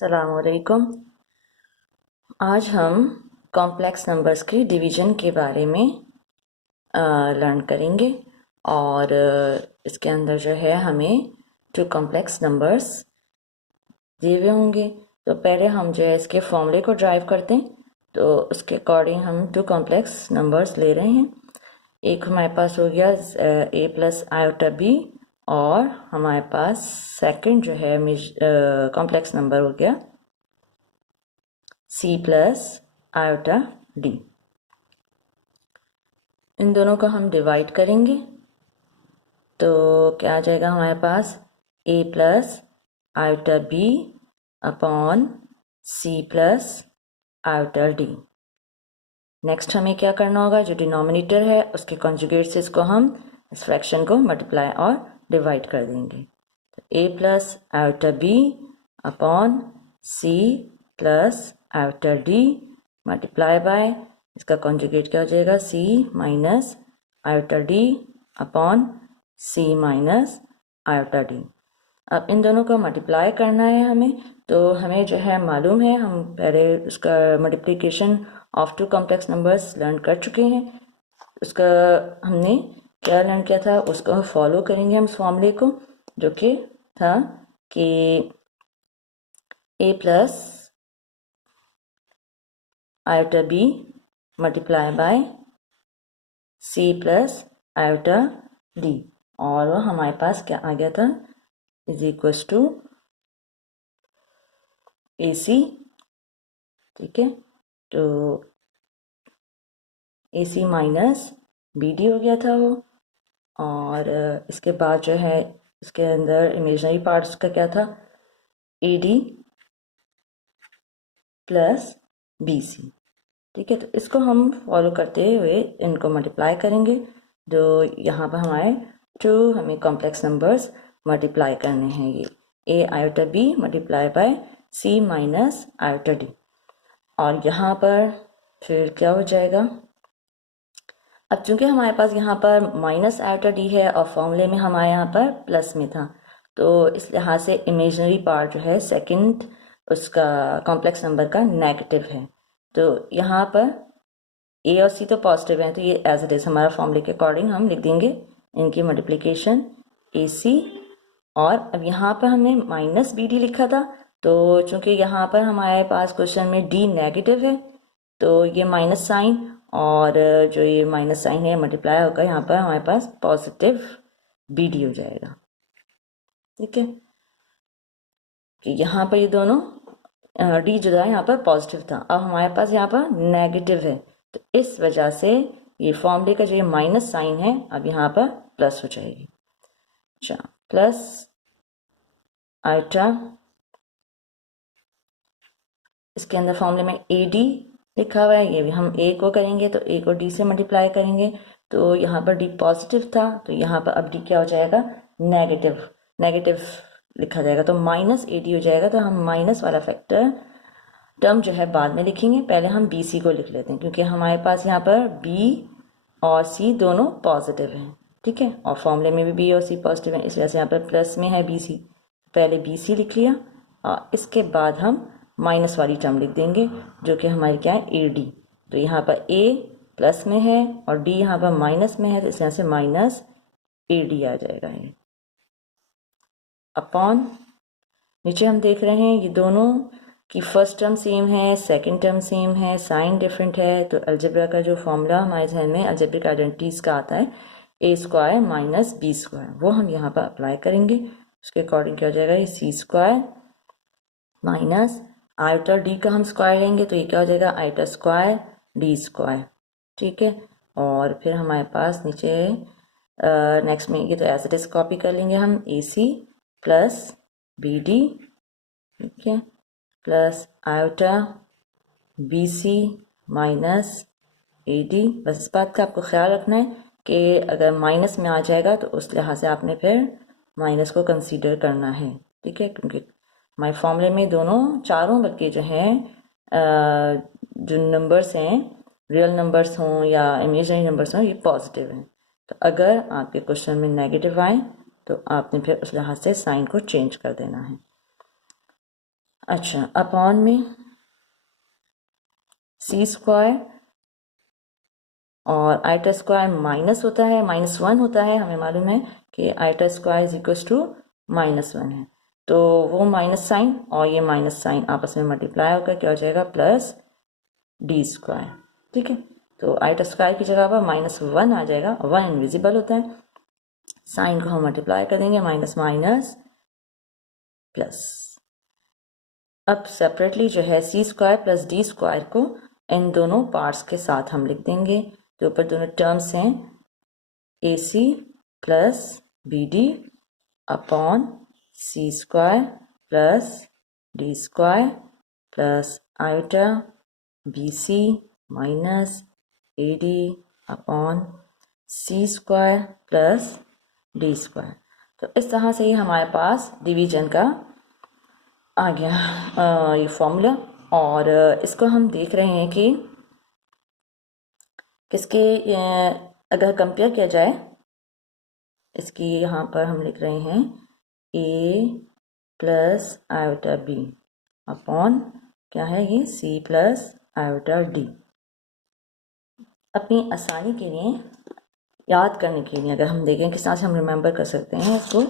अस्सलामुअलैकुम। आज हम कॉम्प्लेक्स नंबर्स के डिवीज़न के बारे में लर्न करेंगे और इसके अंदर जो है हमें जो कॉम्प्लेक्स नंबर्स दिए हुए होंगे तो पहले हम जो है इसके फॉर्मूले को ड्राइव करते हैं। तो उसके अकॉर्डिंग हम टू कॉम्प्लेक्स नंबर्स ले रहे हैं। एक हमारे पास हो गया a प्लस आयोटा बी और हमारे पास सेकंड जो है कॉम्प्लेक्स नंबर हो गया c प्लस आयोटा डी। इन दोनों को हम डिवाइड करेंगे तो क्या आ जाएगा हमारे पास a plus iota B upon c plus iota D. Next हमें क्या करना होगा, जो डिनोमिनेटर है उसके कॉन्जुगेट से इसको हम इस फ्रैक्शन को मल्टीप्लाई और डिवाइड कर देंगे। तो a plus iota B upon c plus iota D multiply by इसका कॉन्जुगेट क्या हो जाएगा c minus iota D upon c minus iota D. अब इन दोनों को मल्टीप्लाई करना है हमें, तो हमें जो है मालूम है, हम पहले उसका multiplication of two complex numbers learn कर चुके हैं। उसका हमने क्या लर्न किया था उसको फॉलो करेंगे हम इस फॉर्मूले को, जो कि था कि a plus iota B multiply by c plus iota D, और वो हमारे पास क्या आ गया था is equals to A C. ठीक है, तो A C minus B D हो गया था वो, और इसके बाद जो है इसके अंदर इमेजनरी पार्ट्स का क्या था A D plus B C. ठीक है, तो इसको हम फॉलो करते हुए इनको मल्टीप्लाई करेंगे। जो यहाँ पर हमारे टू हमें कॉम्प्लेक्स नंबर्स मल्टीप्लाई करने हैं, ये a iota B multiply by c minus iota D, और यहाँ पर फिर क्या हो जाएगा, अब चूंकि हमारे पास यहाँ पर माइनस आयोटा डी है और फॉर्मूले में हमारे यहाँ पर प्लस में था, तो इस लिहाज से इमेजनरी पार्ट जो है सेकंड उसका कॉम्प्लेक्स नंबर का नेगेटिव है। तो यहाँ पर ए और सी तो पॉजिटिव है, तो ये एज इट इज़ हमारा फॉर्मूले के अकॉर्डिंग हम लिख देंगे इनकी मल्टीप्लिकेशन ए सी। और अब यहाँ पर हमने माइनस बी डी लिखा था, तो चूंकि यहाँ पर हमारे पास क्वेश्चन में डी नेगेटिव है, तो ये माइनस साइन और जो ये माइनस साइन है मल्टीप्लाई होकर यहाँ पर हमारे पास पॉजिटिव बी डी हो जाएगा। ठीक है, कि यहाँ पर ये दोनों डी जो था यहाँ पर पॉजिटिव था, अब हमारे पास यहाँ पर नेगेटिव है, तो इस वजह से ये फॉर्मूले का जो ये माइनस साइन है अब यहाँ पर प्लस हो जाएगी। अच्छा, प्लस आयोटा, इसके अंदर फॉर्मूले में ए डी लिखा हुआ है, ये भी हम ए को करेंगे तो ए को डी से मल्टीप्लाई करेंगे, तो यहाँ पर डी पॉजिटिव था, तो यहाँ पर अब डी क्या हो जाएगा नेगेटिव, नेगेटिव लिखा जाएगा, तो माइनस ए डी हो जाएगा। तो हम माइनस वाला फैक्टर टर्म जो है बाद में लिखेंगे, पहले हम बी सी को लिख लेते हैं, क्योंकि हमारे पास यहाँ पर बी और सी दोनों पॉजिटिव हैं। ठीक है, और फॉर्मूले में भी बी और सी पॉजिटिव है, इस वजह से यहाँ पर प्लस में है बी सी, पहले बी सी लिख लिया और इसके बाद हम माइनस वाली टर्म लिख देंगे जो कि हमारी क्या है ए डी। तो यहाँ पर ए प्लस में है और डी यहाँ पर माइनस में है, तो इस वजह से माइनस ए डी आ जाएगा ये, अपॉन नीचे हम देख रहे हैं ये दोनों कि फर्स्ट टर्म सेम है, सेकंड टर्म सेम है, साइन डिफरेंट है, तो अलजेब्रा का जो फॉर्मूला हमारे जहन में अलजेब्रिक आइडेंटिटीज का आता है ए स्क्वायर माइनस बी स्क्वायर, वो हम यहाँ पर अप्लाई करेंगे। उसके अकॉर्डिंग क्या हो जाएगा, ये सी स्क्वायर माइनस आयोटा डी का हम स्क्वायर लेंगे, तो ये क्या हो जाएगा आयोटा स्क्वायर डी स्क्वायर। ठीक है, और फिर हमारे पास नीचे नेक्स्ट में ये तो एज इट इज कॉपी कर लेंगे हम A C plus B D, ठीक है, plus iota B C minus ए डी। बस इस बात का आपको ख्याल रखना है कि अगर माइनस में आ जाएगा तो उस लिहाज से आपने फिर माइनस को कंसीडर करना है। ठीक है, क्योंकि हमारे फॉर्मूले में दोनों चारों बल्कि जो हैं जो नंबर्स हैं रियल नंबर्स हों या इमेजिनरी नंबर्स हों ये पॉजिटिव हैं, तो अगर आपके क्वेश्चन में नेगेटिव आए तो आपने फिर उस लिहाज से साइन को चेंज कर देना है। अच्छा, अपॉन में सी स्क्वायर और आइटा स्क्वायर माइनस होता है, -1 होता है, हमें मालूम है कि iota square is equal to -1 है, तो वो माइनस साइन और ये माइनस साइन आपस में मल्टीप्लाई होकर क्या हो जाएगा, प्लस डी स्क्वायर। ठीक है, तो आइटा स्क्वायर की जगह पर -1 आ जाएगा, 1 इनविजिबल होता है, साइन को हम मल्टीप्लाई कर देंगे, माइनस माइनस प्लस। अब सेपरेटली जो है सी स्क्वायर प्लस डी स्क्वायर को इन दोनों पार्ट्स के साथ हम लिख देंगे। जो ऊपर दोनों टर्म्स हैं a C plus B d upon c square plus d square plus iota B C minus A d upon c square plus d square. तो इस तरह से ही हमारे पास डिवीजन का आ गया ये फॉर्मूला। और इसको हम देख रहे हैं कि किसके अगर कंपेयर किया जाए, इसकी यहाँ पर हम लिख रहे हैं ए प्लस आयोटा बी अपॉन क्या है ये सी प्लस आयोटा डी। अपनी आसानी के लिए याद करने के लिए अगर हम देखें किस तरह से हम रिमेंबर कर सकते हैं इसको,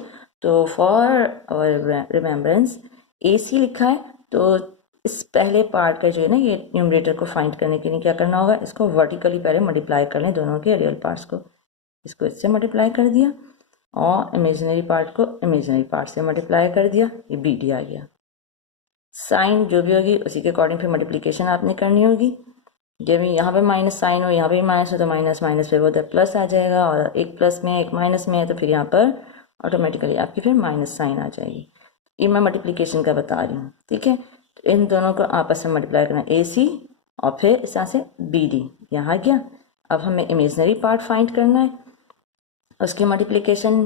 तो फॉर और रिमेम्बरेंस ए सी लिखा है, तो इस पहले पार्ट का जो है ना ये न्यूमरेटर को फाइंड करने के लिए क्या करना होगा, इसको वर्टिकली पहले मल्टीप्लाई कर लें दोनों के रियल पार्ट्स को, इसको इससे मल्टीप्लाई कर दिया और इमेजिनरी पार्ट को इमेजिनरी पार्ट से मल्टीप्लाई कर दिया, ये बी डी आ गया। साइन जो भी होगी उसी के अकॉर्डिंग फिर मल्टीप्लिकेशन आपने करनी होगी। जब यहाँ पे माइनस साइन हो यहाँ पे माइनस हो तो माइनस माइनस फिर वो प्लस आ जाएगा, और एक प्लस में एक माइनस में है तो फिर यहाँ पर ऑटोमेटिकली आपकी फिर माइनस साइन आ जाएगी। ये मैं मल्टीप्लिकेशन का बता रही हूँ। ठीक है, तो इन दोनों को आपस में मल्टीप्लाई करना ए सी और फिर इस तरह से बी डी यहाँ गया। अब हमें इमेजनरी पार्ट फाइंड करना है, उसकी मल्टीप्लिकेशन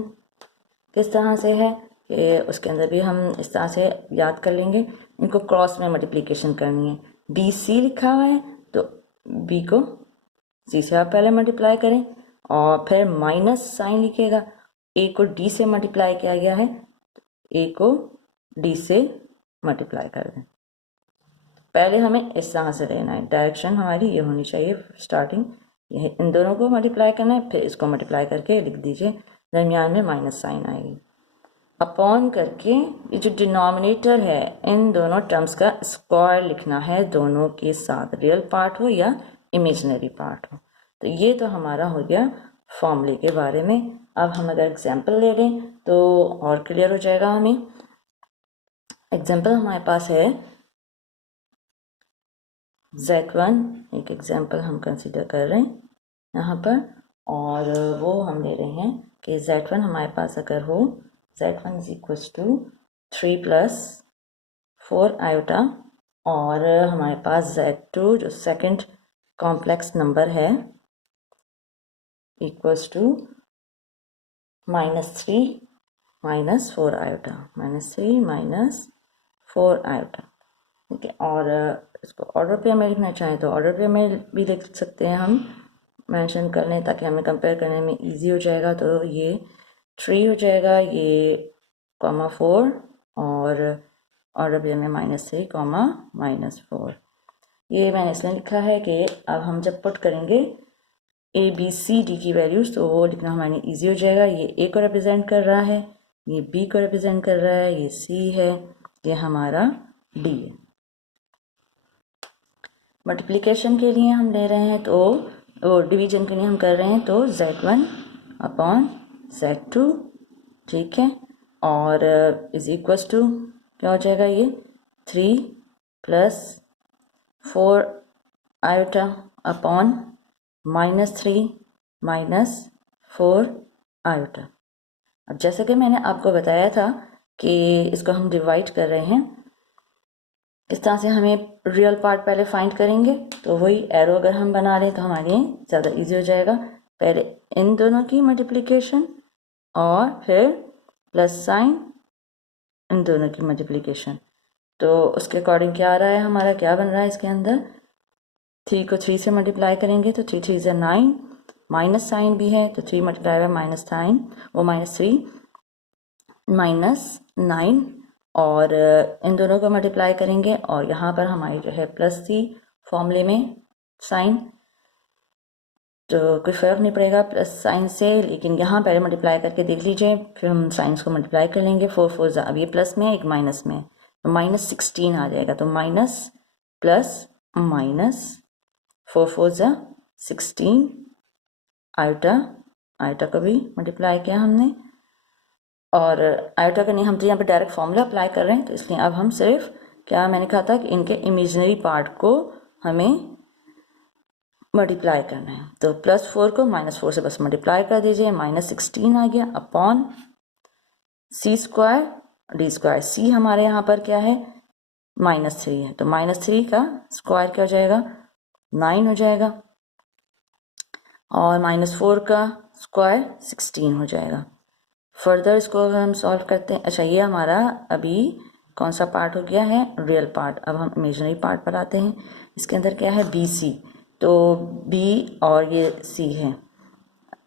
किस तरह से है कि उसके अंदर भी हम इस तरह से याद कर लेंगे, इनको क्रॉस में मल्टीप्लिकेशन करनी है। बी सी लिखा हुआ है तो बी को सी से आप पहले मल्टीप्लाई करें और फिर माइनस साइन लिखिएगा। ए को डी से मल्टीप्लाई किया गया है, ए को डी से मल्टीप्लाई कर दें। पहले हमें इस तरह से लेना है, डायरेक्शन हमारी ये होनी चाहिए, स्टार्टिंग ये इन दोनों को मल्टीप्लाई करना है, फिर इसको मल्टीप्लाई करके लिख दीजिए, दरमियान में माइनस साइन आएगी। अपॉन करके ये जो डिनोमिनेटर है इन दोनों टर्म्स का स्क्वायर लिखना है दोनों के साथ, रियल पार्ट हो या इमेजिनरी पार्ट हो। तो ये तो हमारा हो गया फॉर्मूले के बारे में। अब हम अगर एग्जांपल ले लें तो और क्लियर हो जाएगा हमें। एग्जांपल हमारे पास है Z1, एक एग्जांपल हम कंसीडर कर रहे हैं यहाँ पर, और वो हम ले रहे हैं कि Z1 हमारे पास अगर हो Z1 is equal to 3 plus 4 iota, और हमारे पास Z2 जो सेकंड कॉम्प्लेक्स नंबर है equals to -3 minus 4 iota, -3 minus 4 iota. ठीक है, और इसको ऑर्डर पे में लिखना चाहें तो ऑर्डर पे में भी लिख सकते हैं, हम मेंशन कर लें ताकि हमें कंपेयर करने में इजी हो जाएगा। तो ये 3 हो जाएगा, ये (4) और ऑर्डर पे में -3, -4। ये मैंने इसलिए लिखा है कि अब हम जब पुट करेंगे ए बी सी डी की वैल्यूज़ तो वो लिखना हमारे ईजी हो जाएगा। ये ए को रिप्रेजेंट कर रहा है, ये बी को रिप्रेजेंट कर रहा है, ये सी है, ये हमारा डी है। मल्टीप्लिकेशन के लिए हम ले रहे हैं तो डिवीजन के लिए हम कर रहे हैं तो Z1 अपॉन Z2, ठीक है, और इज इक्वल्स टू क्या हो जाएगा, ये 3 plus 4 iota upon -3 minus 4 iota. अब जैसे कि मैंने आपको बताया था कि इसको हम डिवाइड कर रहे हैं, इस तरह से हमें रियल पार्ट पहले फाइंड करेंगे, तो वही एरो अगर हम बना लें तो हमारे लिए ज़्यादा इजी हो जाएगा। पहले इन दोनों की मल्टीप्लिकेशन और फिर प्लस साइन इन दोनों की मल्टीप्लिकेशन, तो उसके अकॉर्डिंग क्या आ रहा है, हमारा क्या बन रहा है इसके अंदर, 3 को 3 से मल्टीप्लाई करेंगे तो 3 3 = 9, माइनस साइन भी है तो 3 मल्टीप्लाई बाय माइनस साइन वो -3 -9 और इन दोनों को मल्टीप्लाई करेंगे और यहाँ पर हमारी जो है प्लस थी फॉर्मूले में साइन, तो कोई फ़र्क नहीं पड़ेगा प्लस साइन से, लेकिन यहाँ पहले मल्टीप्लाई करके देख लीजिए, फिर हम साइंस को मल्टीप्लाई कर लेंगे। 4 4 अब ये प्लस में एक माइनस में, तो -16 आ जाएगा। तो minus plus minus 4 4 16, iota iota को भी मल्टीप्लाई किया हमने, और आयोटा का नहीं, हम तो यहाँ पे डायरेक्ट फॉर्मूला अप्लाई कर रहे हैं, तो इसलिए अब हम सिर्फ क्या मैंने कहा था कि इनके इमेजिनरी पार्ट को हमें मल्टीप्लाई करना है। तो +4 को -4 से बस मल्टीप्लाई कर दीजिए, -16 आ गया अपॉन c² d²। c हमारे यहाँ पर क्या है -3 है, तो -3 का स्क्वायर क्या हो जाएगा 9 हो जाएगा, और -4 का स्क्वायर 16 हो जाएगा। फर्दर इसको अगर हम सॉल्व करते हैं, अच्छा ये हमारा अभी कौन सा पार्ट हो गया है रियल पार्ट। अब हम इमेजिनरी पार्ट पर आते हैं। इसके अंदर क्या है BC, तो B और ये C है,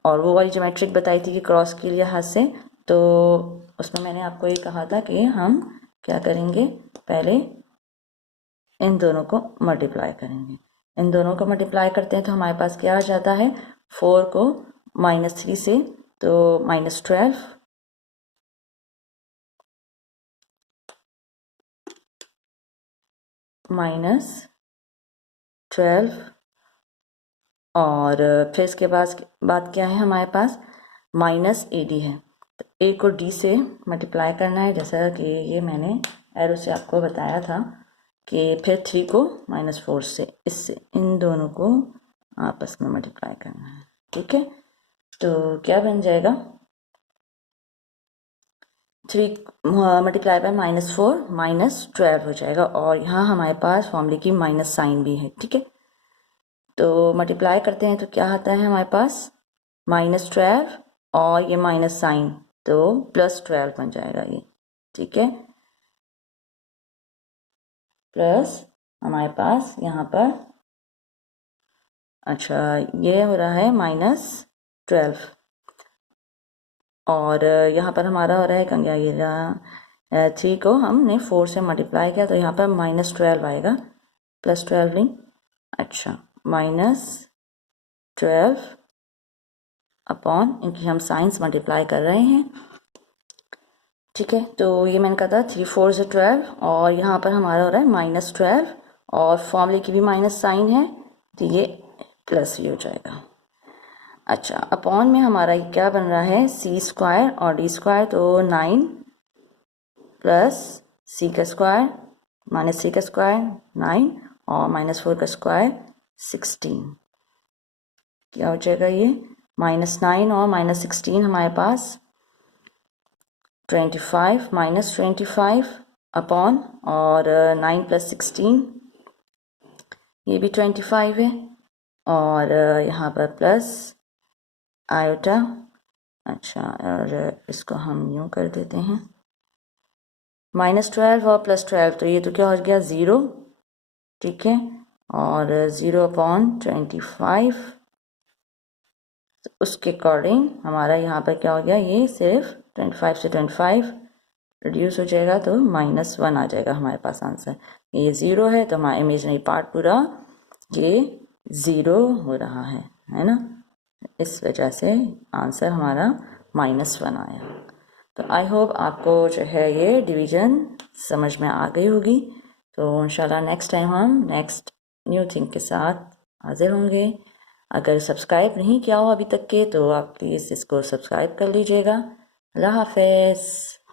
और वो वाली ज्योमेट्रिक बताई थी कि क्रॉस के लिहाज से, तो उसमें मैंने आपको ये कहा था कि हम क्या करेंगे, पहले इन दोनों को मल्टीप्लाई करेंगे। इन दोनों को मल्टीप्लाई करते हैं तो हमारे पास क्या आ जाता है, 4 को -3 से तो -12, -12, और फिर इसके बाद क्या है हमारे पास -AD है, तो A को D से मल्टीप्लाई करना है, जैसा कि ये मैंने एरो से आपको बताया था कि फिर 3 को -4 से, इससे इन दोनों को आपस में मल्टीप्लाई करना है। ठीक है, तो क्या बन जाएगा 3 मल्टीप्लाई बाय -4 -12 हो जाएगा, और यहाँ हमारे पास फॉर्मूले की माइनस साइन भी है। ठीक है, तो मल्टीप्लाई करते हैं तो क्या आता है हमारे पास -12 और ये माइनस साइन, तो +12 बन जाएगा ये। ठीक है, प्लस हमारे पास यहाँ पर, अच्छा ये हो रहा है -12, और यहाँ पर हमारा हो रहा है क्या, ये रहा 3 को हमने 4 से मल्टीप्लाई किया, तो यहाँ पर -12 आएगा, +12 नहीं, अच्छा -12 अपॉन, इनकी हम साइंस मल्टीप्लाई कर रहे हैं। ठीक है, तो ये मैंने कहा था 3 4 से 12, और यहाँ पर हमारा हो रहा है -12, और फॉर्मूले की भी माइनस साइन है, तो ये प्लस ही हो जाएगा। अच्छा, अपॉन में हमारा ये क्या बन रहा है c² और d², तो 9 प्लस c का स्क्वायर -c का स्क्वायर 9 और -4 का स्क्वायर 16, क्या हो जाएगा ये -9 और -16 हमारे पास 25 -25 अपॉन, और 9 + 16 ये भी 25 है, और यहाँ पर प्लस आयोटा, अच्छा और इसको हम यूँ कर देते हैं -12 और +12, तो ये तो क्या हो गया 0। ठीक है, और 0/25, तो उसके अकॉर्डिंग हमारा यहाँ पर क्या हो गया, ये सिर्फ 25 से 25 रिड्यूस हो जाएगा, तो -1 आ जाएगा हमारे पास आंसर। ये 0 है, तो हमारा इमेजिनरी पार्ट पूरा ये 0 हो रहा है ना, इस वजह से आंसर हमारा -1 आया। तो आई होप आपको जो है ये डिवीज़न समझ में आ गई होगी। तो इंशाल्लाह नेक्स्ट टाइम हम नेक्स्ट न्यू थिंग के साथ हाजिर होंगे। अगर सब्सक्राइब नहीं किया हो अभी तक के, तो आप प्लीज़ इसको सब्सक्राइब कर लीजिएगा। अल्लाह हाफ़िज़।